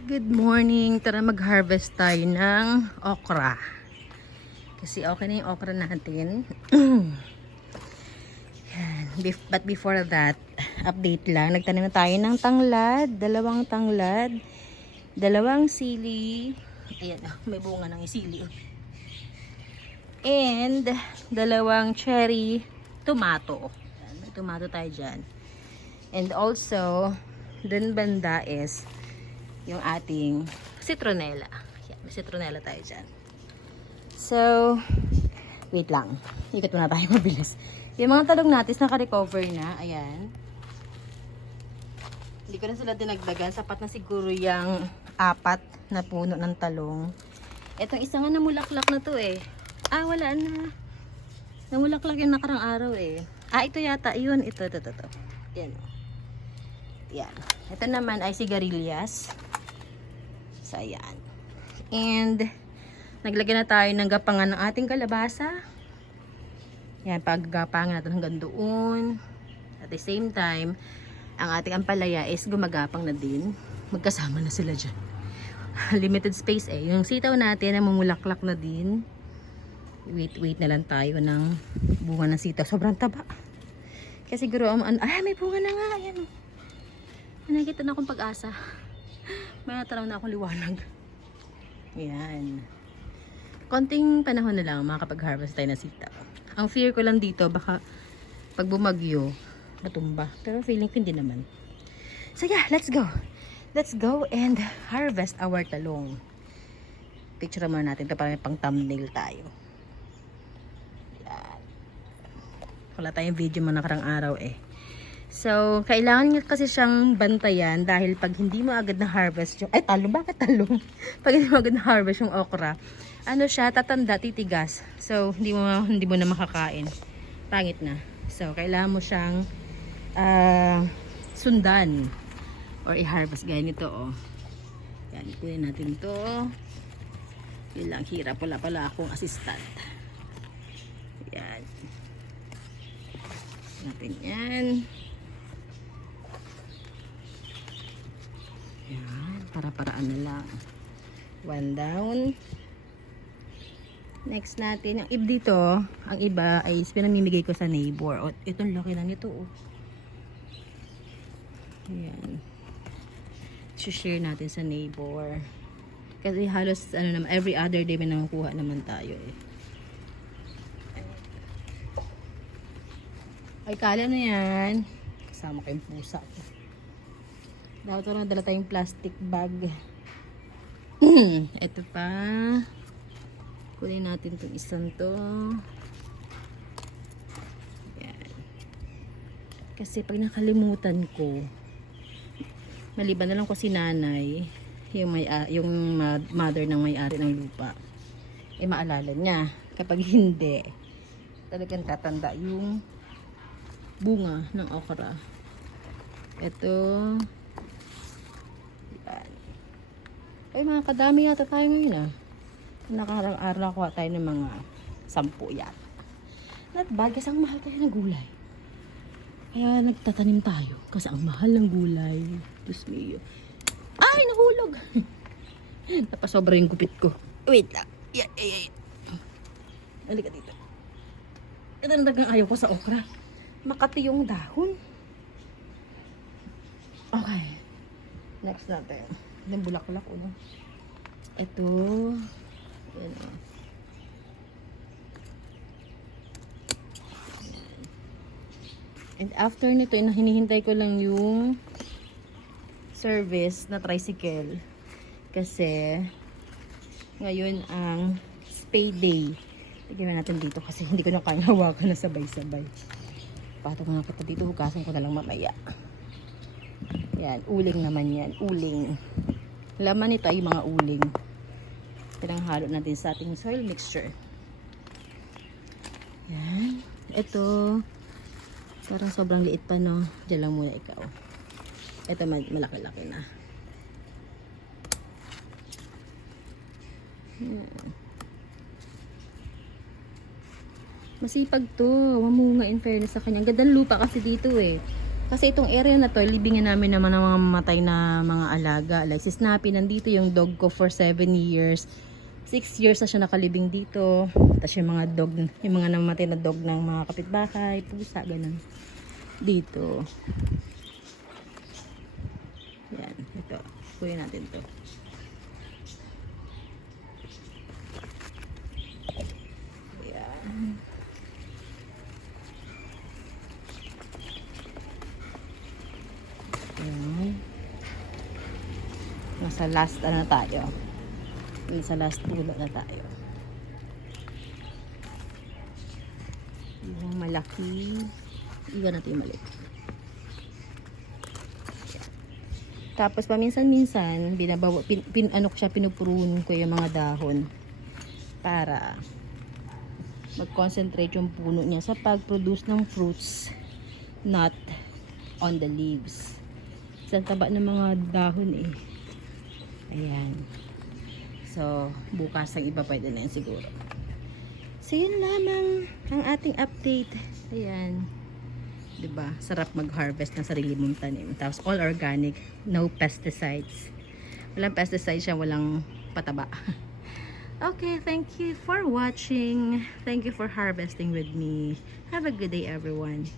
Good morning. Tara mag-harvest tayo ng okra. Kasi okay na yung okra natin. Yan. But before that, update lang. Nagtanim na tayo ng tanglad. Dalawang tanglad. Dalawang sili. Ayan, may bunga ng sili. And dalawang cherry tomato. Ayan, may tomato tayo dyan. And also, dun banda is yung ating citronella. Yan, may citronella tayo dyan. So, wait lang. Ikot muna tayo mabilis. Yung mga talong natin naka-recover na. Ayan. Hindi ko na sila dinagdagan. Sapat na siguro yung 4 na puno ng talong. Itong isa nga namulaklak na to eh. Ah, wala na. Namulaklak yung nakarang araw eh. Ah, ito yata. Yun. Ito. Yan. Yan. Ito naman ay sigarilyas. So, ayan. And, naglagay na tayo ng gapangan ng ating kalabasa. Yan, paggapangan natin hanggang doon. At the same time, ang ating ampalaya is gumagapang na din. Magkasama na sila dyan. Limited space eh. Yung sitaw natin ay mamulaklak na din. Wait na lang tayo ng bunga ng sitaw. Sobrang taba. Kasi siguro, may bunga na nga. Ayan. Nakikita na akong pag-asa. May nataraw na akong liwanag. Ayan. Konting panahon na lang makakapag-harvest tayo ng sitaw. Ang fear ko lang dito, baka pag bumagyo, matumba. Pero feeling ko hindi naman. So yeah, let's go. Let's go and harvest our talong. Picture muna natin ito para may pang thumbnail tayo. Ayan. Wala tayong video mo nakarang araw eh. So, kailangan nyo kasi siyang bantayan dahil pag hindi mo agad na-harvest yung... Ay, talong! Bakit talong? Pag hindi mo agad na-harvest yung okra, ano siya, tatanda, titigas. So, hindi mo na makakain. Pangit na. So, kailangan mo siyang sundan or i-harvest. Gaya nito, oh. Yan, kunin natin to. Yun lang, hirap. Wala pala akong assistant. Yan. Natin yan. Yan, para-paraan na lang. One down. Next natin, yung dito, ang iba ay pinamimigay ko sa neighbor. O, itong laki na nito, oh. Yan. Share natin sa neighbor. Kasi halos, naman, every other day may nakukuha naman tayo, eh. Ay, kala na yan. Kasama kayong pusa. Dapat na dala tayong plastic bag. Ito pa. Kunin natin itong isang to. Yan. Kasi pag nakalimutan ko, maliban na lang ko si nanay, yung mother ng may-ari ng lupa, eh maalala niya. Kapag hindi, talagang tatanda yung bunga ng okra. Ito. Ay, mga kadami yata tayo ngayon ah. Nakarang araw nakuha tayo ng mga 10 yata. Not bad kasi ang mahal tayo ng gulay. Kaya nagtatanim tayo kasi ang mahal ng gulay. Diyos mio. Ay, nahulog! Napasobra yung gupit ko. Wait lang. Yan. Halika dito. Ito na dagang ayaw ko sa okra. Makati yung dahon. Okay. Next natin. Yung bulaklak ulo. Ito. Yan o. And after nito, hinihintay ko lang yung service na tricycle. Kasi ngayon ang spade day. Tignan natin dito kasi hindi ko na kaya hawakan na sabay-sabay. Pato ko na kita dito. Hugasan ko na lang mamaya. Yan. Uling naman yan. Uling. Laman nito ay mga uling. Pinanghalo natin sa ating soil mixture. Yan. Ito. Parang sobrang liit pa, no? Diyan lang muna ikaw. Ito malaki-laki na. Yan. Masipag to. Mamunga in fairness sa kanya. Gandang lupa kasi dito eh. Kasi itong area na to, libingan namin naman ng mga mamatay na mga alaga. Like si Snappy, nandito yung dog ko for 7 years. 6 years na siya nakalibing dito. Tapos yung mga dog, yung mga namatay na dog ng mga kapitbahay, pusa, ganun. Dito. Yan, ito. Kunin natin to. Yan. Yan. Nasa last ano tayo. Nasa last pulo na tayo. Yung malaki. Iwan natin yung maliit. Tapos paminsan-minsan binabawa ano ko siya, pinupurun ko yung mga dahon para mag-concentrate yung puno niya sa pag-produce ng fruits, not on the leaves. Sa taba ng mga dahon eh. Ayan. So, bukas ang iba pwede na yan siguro. So, yun lamang ang ating update. Ayan. Diba? Sarap mag-harvest ng sarili mong tanim. Tapos all organic, no pesticides. Walang pesticides siya, walang pataba. Okay, thank you for watching. Thank you for harvesting with me. Have a good day, everyone.